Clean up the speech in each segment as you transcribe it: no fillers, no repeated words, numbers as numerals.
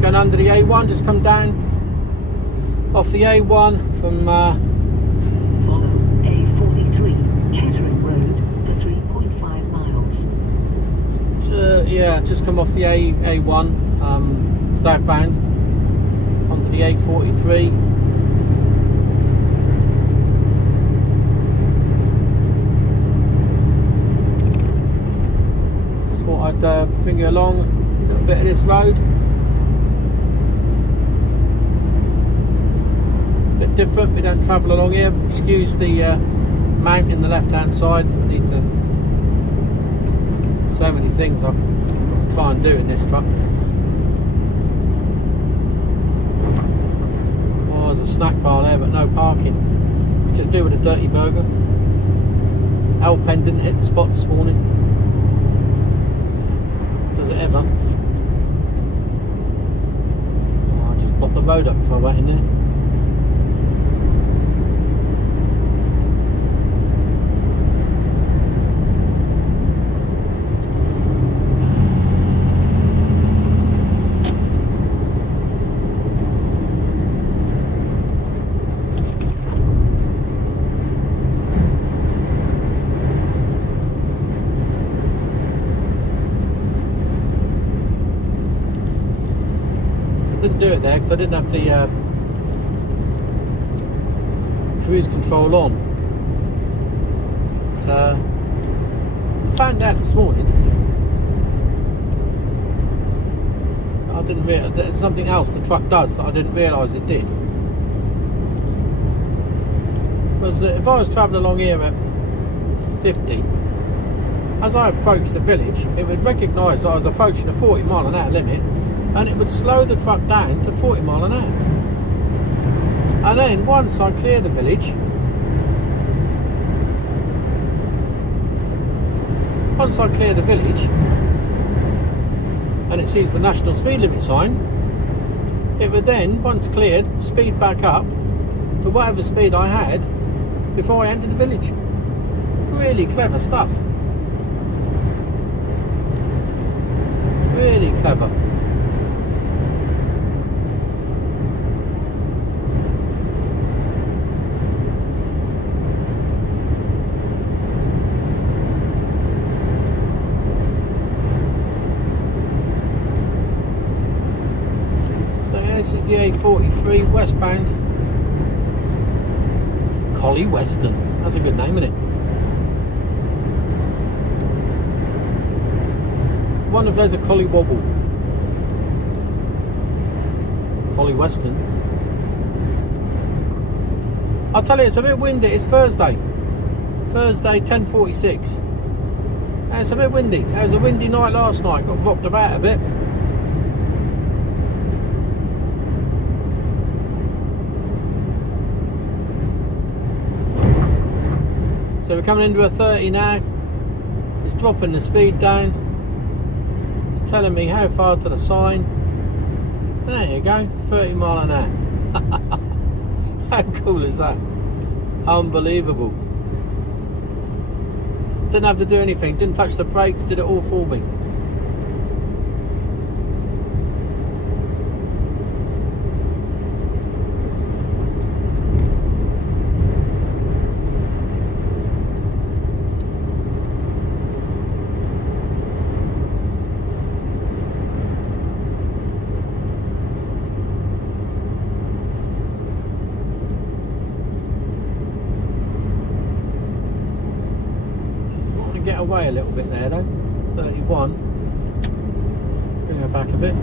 just going under the A1, just come down off the A1 from Follow A43 Kettering Road for 3.5 miles. Yeah, just come off the A1 southbound onto the A43. Just thought I'd bring you along a little bit of this road. Bit different, we don't travel along here. Excuse the mount in the left hand side. I need to, so many things I've got to try and do in this truck. Oh, there's a snack bar there but no parking. Could just do with a dirty burger. Alpen didn't hit the spot this morning. Does it ever? Oh, I just blocked the road up before I went in there. Didn't do it there because I didn't have the cruise control on. But, I found out this morning. I didn't realise there's something else the truck does that I didn't realise it did. Was if I was travelling along here at 50, as I approached the village, it would recognise that I was approaching a 40 mile an hour limit. And it would slow the truck down to 40 mile an hour. And then once I clear the village, and it sees the national speed limit sign, it would then, once cleared, speed back up to whatever speed I had before I entered the village. Really clever stuff. Really clever. This is the A43 westbound. Collie Western. That's a good name, isn't it? One of those a Collie Wobble. Collie Western. I'll tell you, it's a bit windy. It's Thursday. Thursday, 10:46. And it's a bit windy. It was a windy night last night. Got rocked about a bit. So we're coming into a 30 now. It's dropping the speed down. It's telling me how far to the sign. There you go, 30 mile an hour. How cool is that? Unbelievable. Didn't have to do anything, didn't touch the brakes, did it all for me. Get away a little bit there though. 31. Bring her back a bit.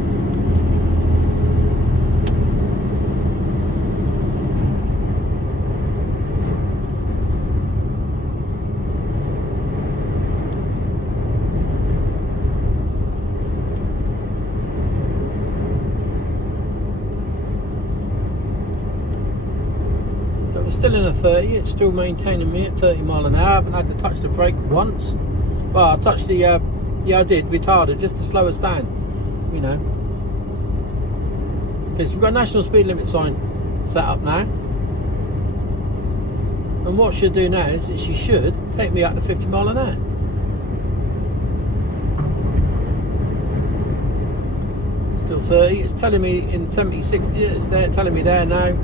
So we're still in a 30, it's still maintaining me at 30 mile an hour. I haven't had to touch the brake once. Well, I touched the, yeah I did, retarded, just to slow us down, you know. Because we've got a national speed limit sign set up now. And what she'll do now is she should take me up to 50 mile an hour. little 30. It's telling me in 70, 60, it's there telling me there now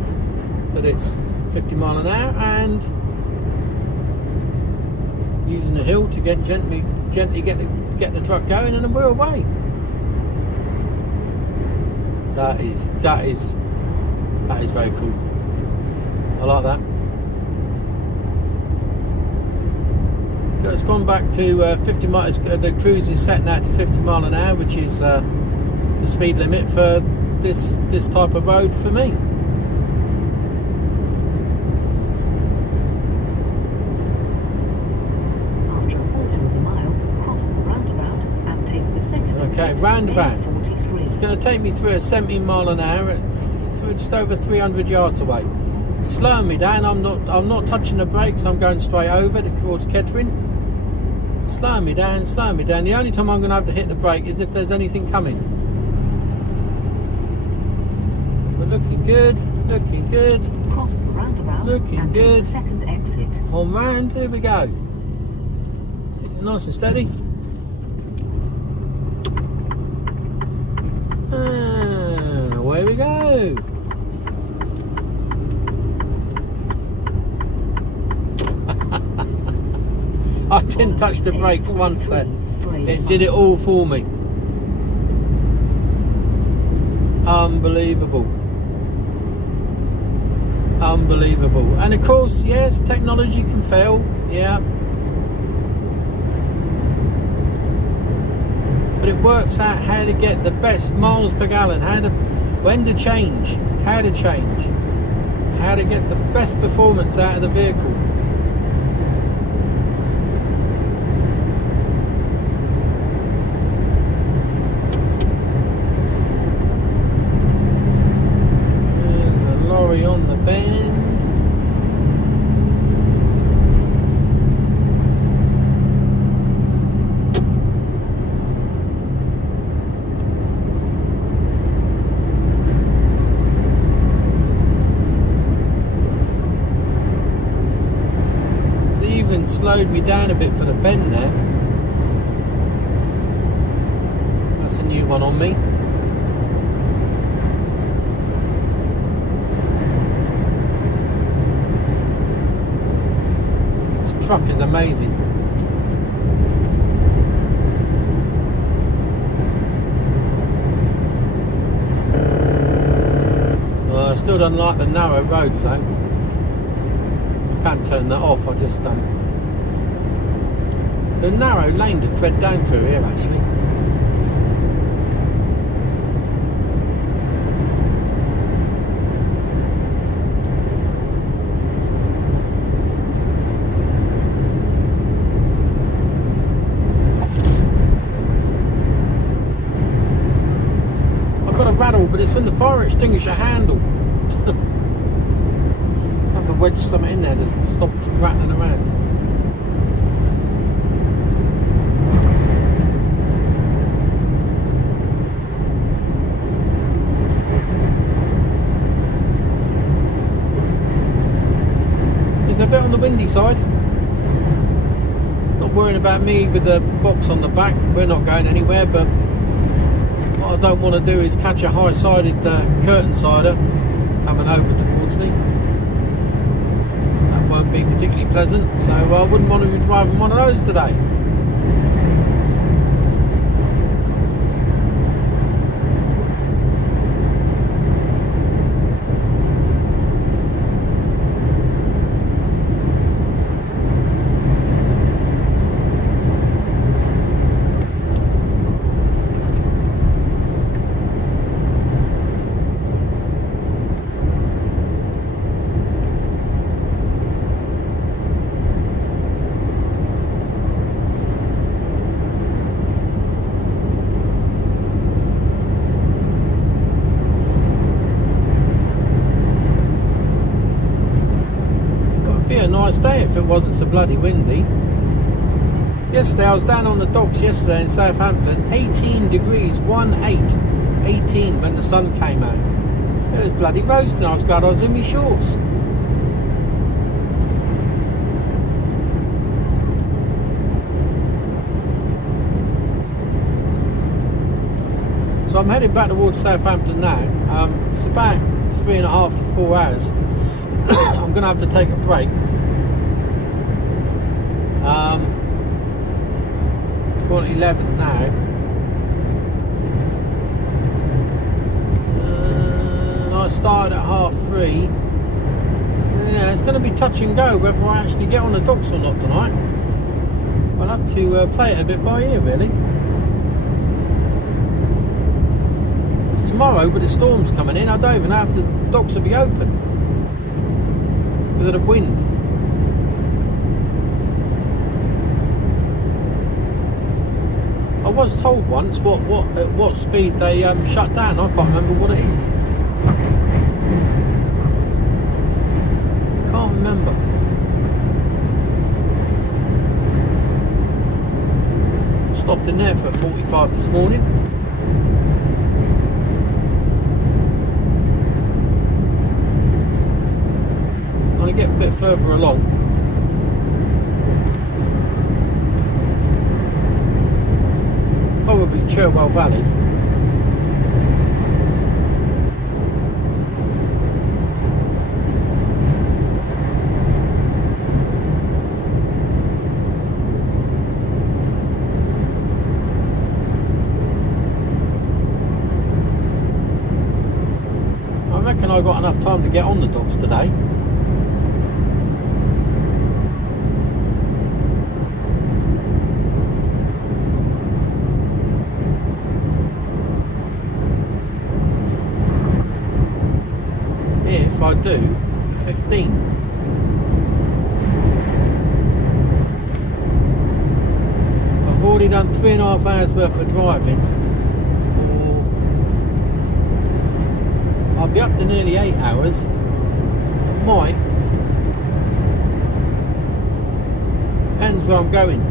that it's 50 mile an hour, and using the hill to gently get the truck going, and then we're away. That is very cool. I like that. So it's gone back to 50 miles. The cruise is set now to 50 mile an hour, which is the speed limit for this type of road for me. After a quarter of a mile, cross the roundabout and take the second Okay, exit, roundabout. A43. It's going to take me through a 70 mile an hour. It's just over 300 yards away. It's slowing me down. I'm not touching the brakes. I'm going straight over towards Kettering. Slowing me down. The only time I'm going to have to hit the brake is if there's anything coming. But looking good. Cross the roundabout Looking and good. take the second exit. On round. Here we go. Nice and steady. Away we go. I didn't touch the brakes once then. It did it all for me. Unbelievable. And of course, yes, technology can fail. Yeah. But it works out how to get the best miles per gallon, when to change, how to get the best performance out of the vehicle. There's a lorry on the bend. Slowed me down a bit for the bend there. That's a new one on me. This truck is amazing. Well, I still don't like the narrow roads though. I can't turn that off. I just It's a narrow lane to thread down through here actually. I've got a rattle, but it's from the fire extinguisher handle. I have to wedge something in there to stop it from rattling around. A bit on the windy side. Not worrying about me with the box on the back. We're not going anywhere, but what I don't want to do is catch a high-sided curtain sider coming over towards me. That won't be particularly pleasant, so I wouldn't want to be driving one of those today. Nice day if it wasn't so bloody windy. Yesterday I was down on the docks yesterday in Southampton, 18 degrees, 18 when the sun came out. It was bloody roasting. I was glad I was in my shorts. So I'm heading back towards Southampton now. It's about 3.5 to 4 hours. I'm going to have to take a break. Got 11 now. And I started at 3:30. Yeah, it's going to be touch and go whether I actually get on the docks or not tonight. I'll have to play it a bit by ear, really. It's tomorrow, but the storm's coming in. I don't even know if the docks will be open because of the wind. I was told once at what speed they shut down. I can't remember what it is. Can't remember. Stopped in there for 45 this morning. I'm going to get a bit further along. Probably Cherwell Valley. I reckon I got enough time to get on the docks today. If I do 15. I've already done 3.5 hours worth of driving. I'll be up to nearly 8 hours. I might. Depends where I'm going.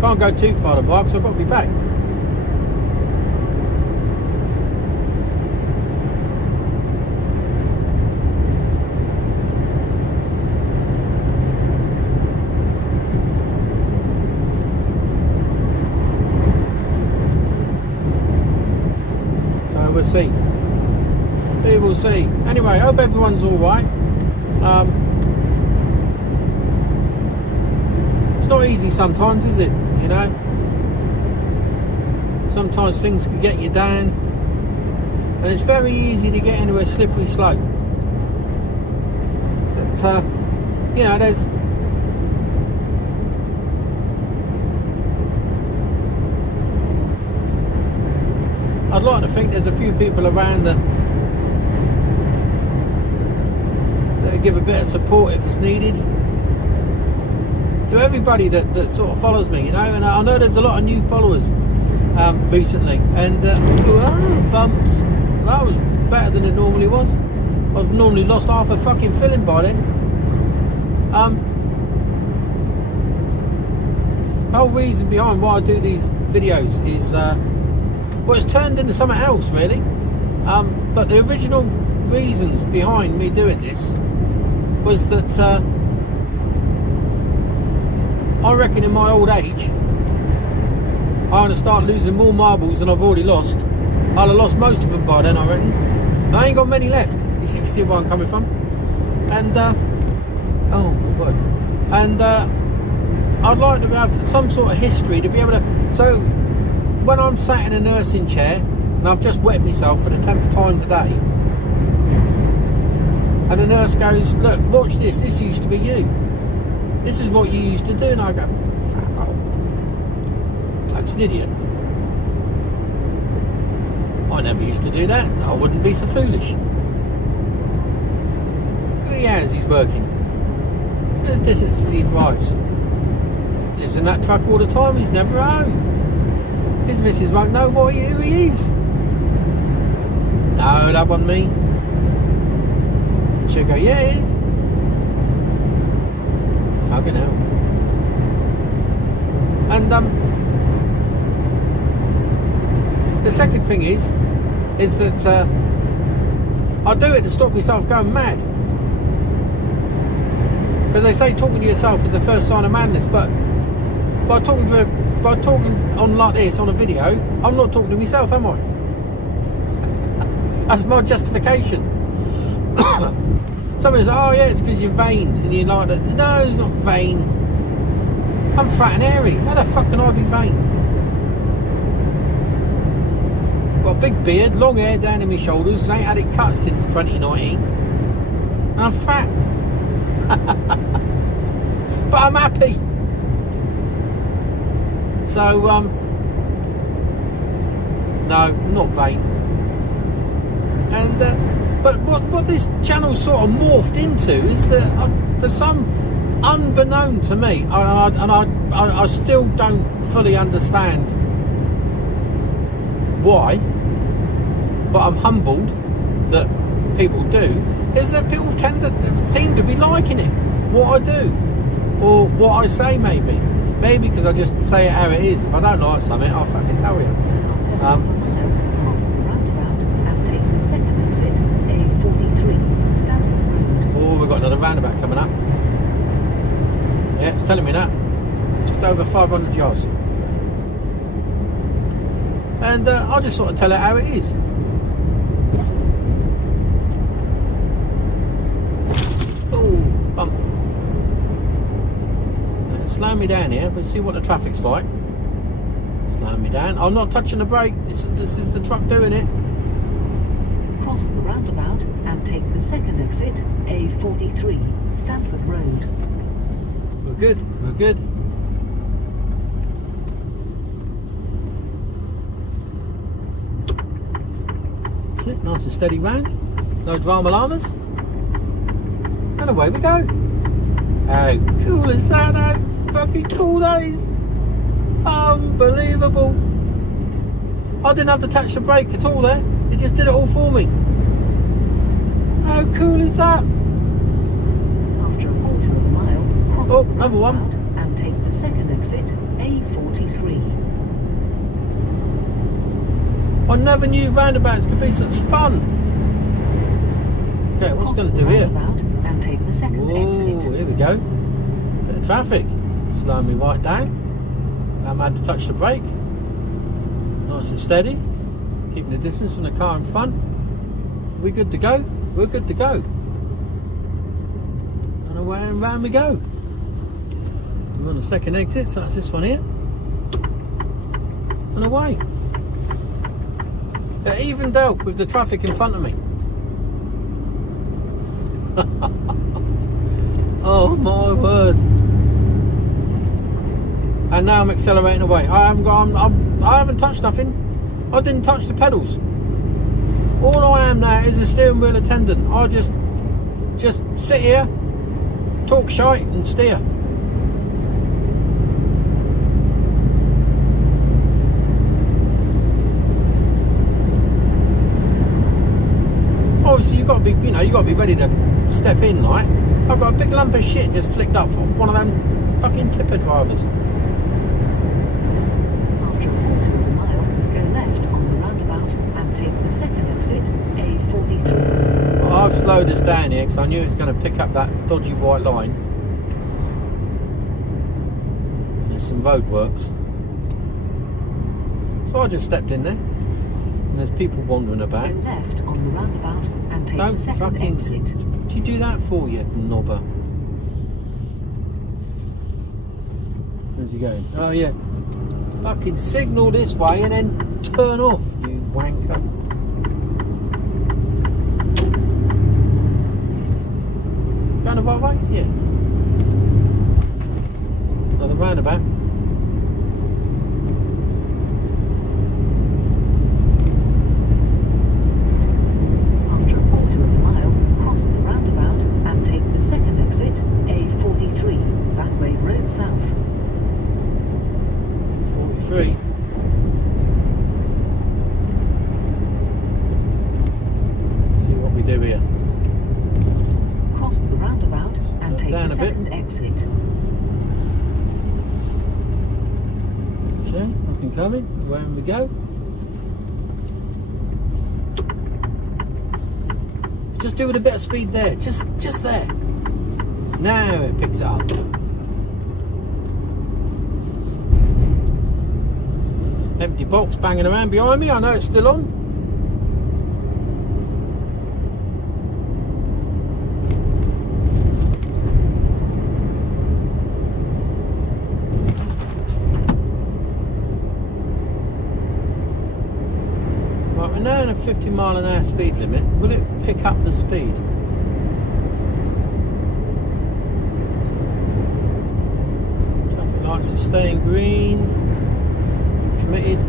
Can't go too far to bike, so I've got to be back. We'll see. We will see. Anyway, I hope everyone's alright. It's not easy sometimes, is it? You know? Sometimes things can get you down. And it's very easy to get into a slippery slope. But, you know, there's... I'd like to think there's a few people around that give a bit of support if it's needed. To everybody that sort of follows me, you know, and I know there's a lot of new followers recently, and bumps. That was better than it normally was. I've normally lost half a fucking filling by then. The whole reason behind why I do these videos is well, it's turned into something else, really. But the original reasons behind me doing this was that I reckon in my old age, I'm going to start losing more marbles than I've already lost. I'll have lost most of them by then, I reckon. And I ain't got many left. You see where I'm coming from? And, oh my word. And I'd like to have some sort of history to be able to... So, when I'm sat in a nursing chair and I've just wet myself for the 10th time today, and the nurse goes, look, watch this, this used to be you, this is what you used to do, and I go, fuck off, bloke's an idiot. I never used to do that. I wouldn't be so foolish. Look at the hours he's working, look at the distances he drives. Lives in that truck all the time, he's never at home. His missus won't know who he is. No, that wasn't me. She'll go, yeah, it is. Fucking hell. And the second thing is that I do it to stop myself going mad. Because they say talking to yourself is the first sign of madness, but by talking to by talking on like this on a video, I'm not talking to myself, am I? That's my justification. Somebody's like, oh yeah, it's because you're vain, and you're like that. No, it's not vain. I'm fat and hairy. How the fuck can I be vain? Got a big beard, long hair down to my shoulders, 'cause I ain't had it cut since 2019. And I'm fat. But I'm happy. So, no, I'm not vain. And, but what this channel sort of morphed into is that, for some unbeknown to me, and I still don't fully understand why, but I'm humbled that people do, is that people seem to be liking it, what I do, or what I say maybe. Maybe because I just say it how it is. If I don't like something, I'll fucking tell you. After half a mile, cross the roundabout and take the second exit, A43, Stanford Road. Oh, we've got another roundabout coming up. Yeah, it's telling me that. Just over 500 yards. And I'll just sort of tell it how it is. Oh, bump. Slow me down here. Let's see what the traffic's like. Slow me down. I'm not touching the brake. This is the truck doing it. Cross the roundabout and take the second exit, A43, Stanford Road. We're good. We're good. That's it. Nice and steady round. No drama llamas. And away we go. How cool is that? That's fucking cool, that is. Unbelievable. I didn't have to touch the brake at all there. It just did it all for me. How cool is that? After a quarter of a mile, cross Oh, the another one. roundabout and take the second exit, A43. I never knew roundabouts could be such fun. Okay, what's it going to do here? And take the second exit. Oh, here we go. Bit of traffic. Slowing me right down. I haven't had to touch the brake. Nice and steady. Keeping the distance from the car in front. We're good to go. We're good to go. And away and round we go. We're on the second exit, so that's this one here. And away. It even dealt with the traffic in front of me. Oh my word! And now I'm accelerating away. I haven't touched nothing. I didn't touch the pedals. All I am now is a steering wheel attendant. I just sit here, talk shite, and steer. Obviously, you've got to be, you got to be ready to step in, like. I've got a big lump of shit just flicked up from one of them fucking tipper drivers. After a quarter of a mile, go left on the roundabout and take the second exit, A43. Well, I've slowed us down here because I knew it was going to pick up that dodgy white line. And there's some roadworks. So I just stepped in there. And there's people wandering about. Go left on the roundabout and take Don't the second fucking exit. What do you do that for, you knobber? Where's he going? Oh yeah. Fucking signal this way and then turn off, you wanker. Going the right way? Yeah. Another roundabout. After a quarter of a mile, cross the roundabout and take the second exit, A43, Backway Road South. 43. See what we do here. Cross the roundabout and take down the a bit. second exit. Okay, nothing coming. Away we go. Just do it a bit of speed there. Just there. Now it picks it up. empty box banging around behind me. I know it's still on. Right, we're now in a 50 mile an hour speed limit. Will it pick up the speed? Traffic lights are staying green. Committed.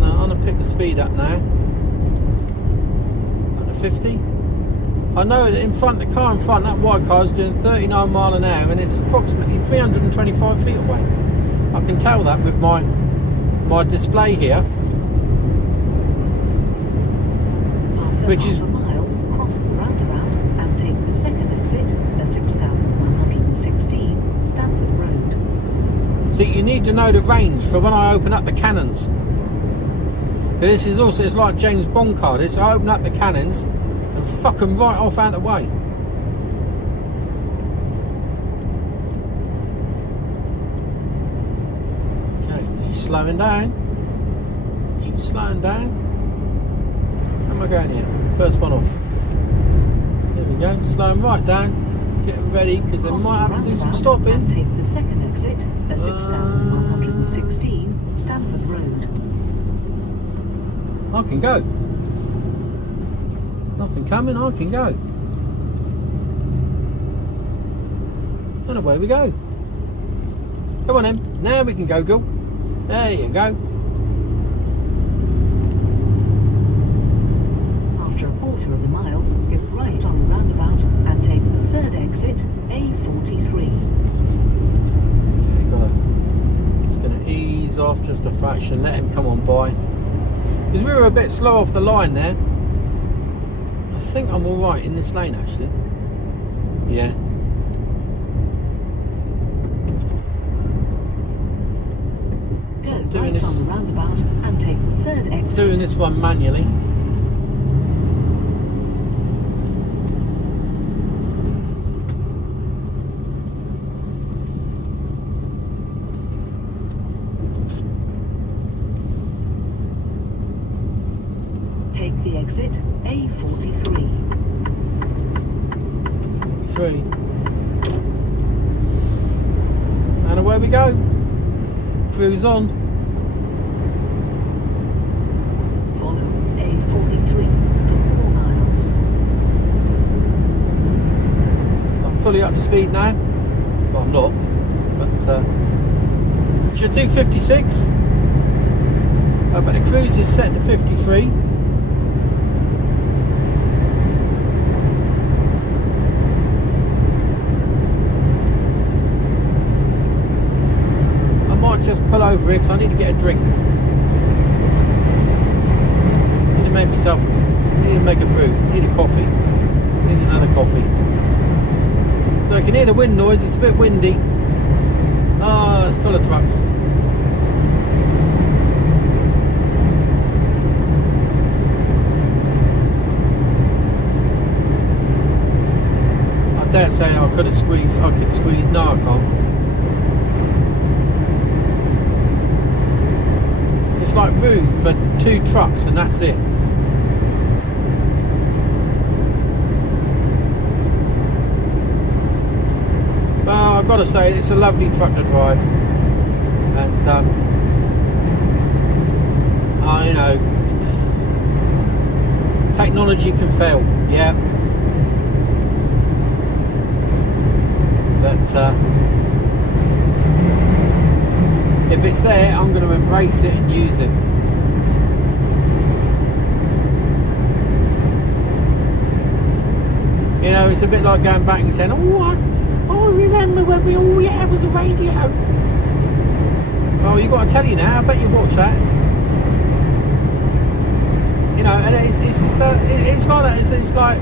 Now I'm going to pick the speed up now. Up to 50. I know that in front, the car in front, that white car is doing 39 mile an hour and it's approximately 325 feet away. I can tell that with my display here. After Which half is a mile, cross the roundabout and take the second exit, a 6116 Stanford Road. See, you need to know the range for when I open up the cannons. This is also, it's like James Bond car. This, I open up the cannons and fuck them right off out of the way. Okay, she's slowing down. She's slowing down. How am I going here? First one off. There we go, slowing right down. Getting ready because they might have to do some stopping. And take the second exit, a 6116 Stanford Road. I can go. Nothing coming, I can go. And away we go. Come on then, now we can go, girl. There you go. After a quarter of a mile, give right on the roundabout and take the third exit, A43. Okay, it's going to ease off just a fraction, let him come on by. Because we were a bit slow off the line there. I think I'm alright in this lane actually. Yeah. Go doing right this- on the roundabout and take the third exit. Doing this one manually. Take the exit, A43. 43. And away we go. Cruise on. Follow A43 for 4 miles. So I'm fully up to speed now. Well, I'm not, but should do 56. Oh, but the cruise is set to 53. I might just pull over here because I need to get a drink. Need to make myself. Need to make a brew. Need a coffee. Need another coffee. So I can hear the wind noise. It's a bit windy. Oh, it's full of trucks. I dare say I could squeeze. No, I can't. It's like room for 2 trucks and that's it. Well, I've got to say it's a lovely truck to drive, and you know, technology can fail, yeah, but if it's there, I'm going to embrace it and use it. You know, it's a bit like going back and saying, oh, I remember when all we had was a radio. Well, you've got to tell you now, I bet you watch that. You know, and it's like that. It's like,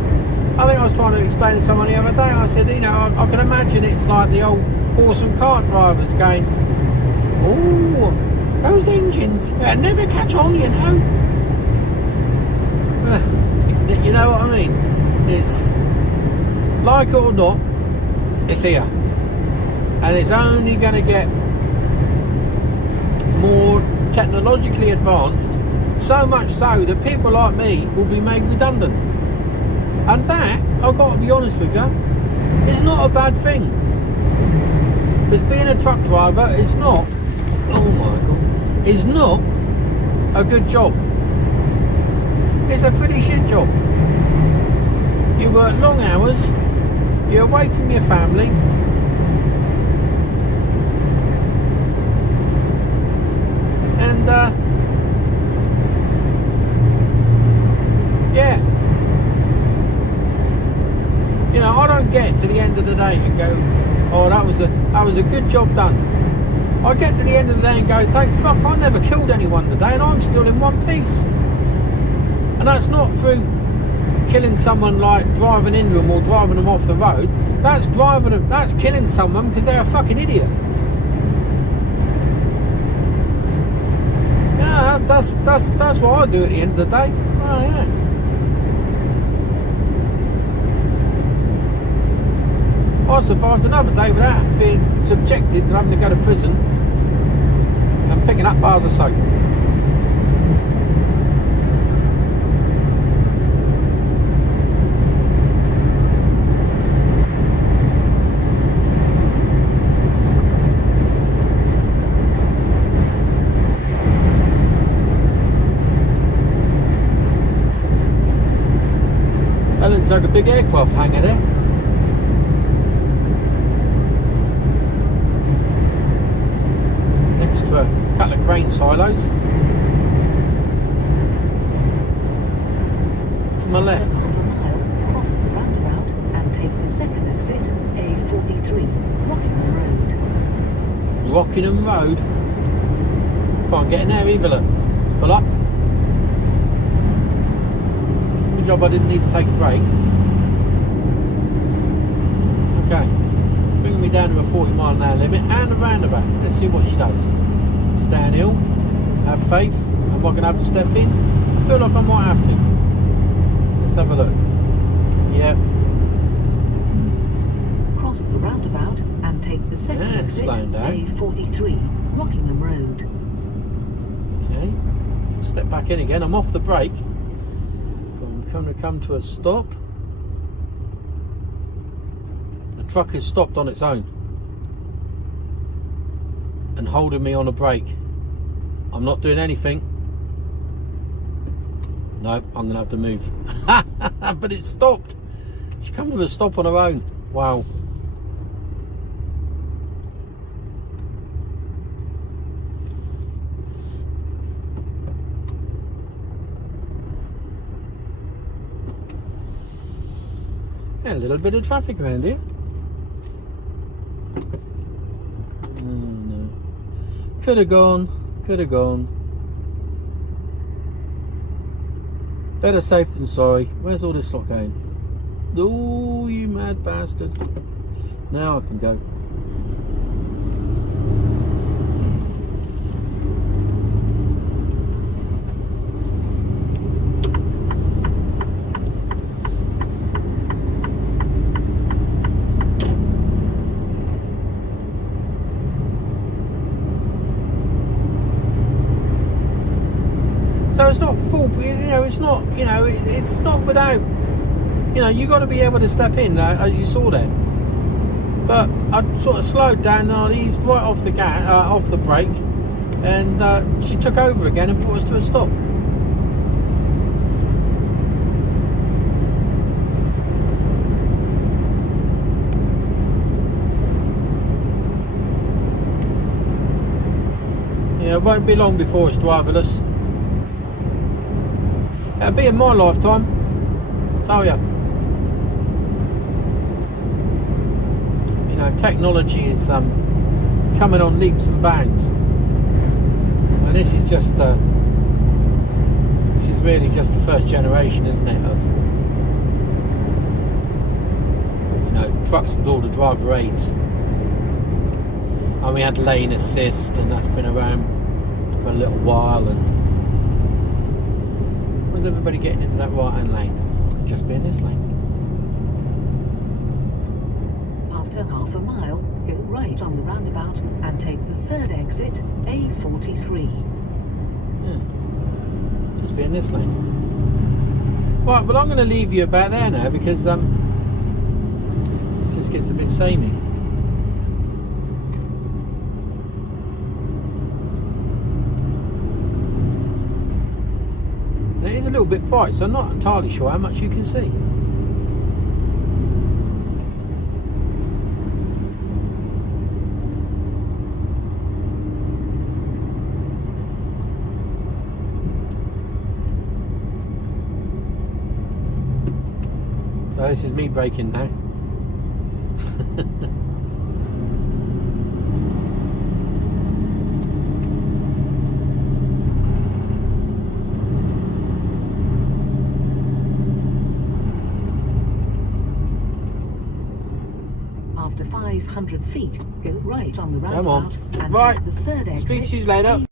I think I was trying to explain to someone the other day, I said, you know, I can imagine it's like the old horse and cart drivers going, oh, those engines, never catch on, you know. You know what I mean? It's, like it or not, it's here. And it's only going to get more technologically advanced, so much so that people like me will be made redundant. And that, I've got to be honest with you, is not a bad thing. Because being a truck driver is not, oh my God, is not a good job. It's a pretty shit job. You work long hours, you're away from your family, and yeah, you know, I don't get to the end of the day and go, oh, that was a good job done. I get to the end of the day and go, thank fuck I never killed anyone today and I'm still in one piece. And that's not through killing someone, like driving into them or driving them off the road. That's killing someone because they're a fucking idiot. Yeah, that's what I do at the end of the day. Oh yeah. I survived another day without being subjected to having to go to prison and picking up bars of soap. That looks like a big aircraft hangar there. Next to a couple of grain silos. To my left. Half a mile, cross the roundabout and take the second exit, A43, Rockingham Road. Rockingham Road. Can't get in there either, look. Pull up. Good job I didn't need to take a break. Okay. Bringing me down to a 40-mile-an-hour limit and a roundabout. Let's see what she does. It's downhill. Have faith. Am I going to have to step in? I feel like I might have to. Let's have a look. Yep. Cross the roundabout and take the second exit, slowing down. A43, Rockingham Road. Okay. Step back in again. I'm off the brake. I'm going to come to a stop. The truck is stopped on its own and holding me on a brake. I'm not doing anything. No, I'm going to have to move. But it stopped. She come to a stop on her own. Wow. Yeah, a little bit of traffic around here. Oh no. Could have gone. Better safe than sorry. Where's all this lot going? Oh, you mad bastard. Now I can go. So it's not full, it's not, it's not without, you got to be able to step in, as you saw there. But I sort of slowed down and I eased right off the off the brake, and she took over again and brought us to a stop. Yeah, it won't be long before it's driverless. It'll be in my lifetime, I tell you. Technology is coming on leaps and bounds, and this is just this is really just the first generation, isn't it, of trucks with all the driver aids. And we had lane assist, and that's been around for a little while. And where's everybody getting into that right hand lane? I could just be in this lane. After after half a mile, go right on the roundabout and take the third exit, A43. Yeah. Just be in this lane. Right, but I'm going to leave you about there now because it just gets a bit samey. And it is a little bit bright, so I'm not entirely sure how much you can see. So this is me braking now. After 500 feet, go right on the Come on. roundabout and Right. take the third exit. Speak to you later.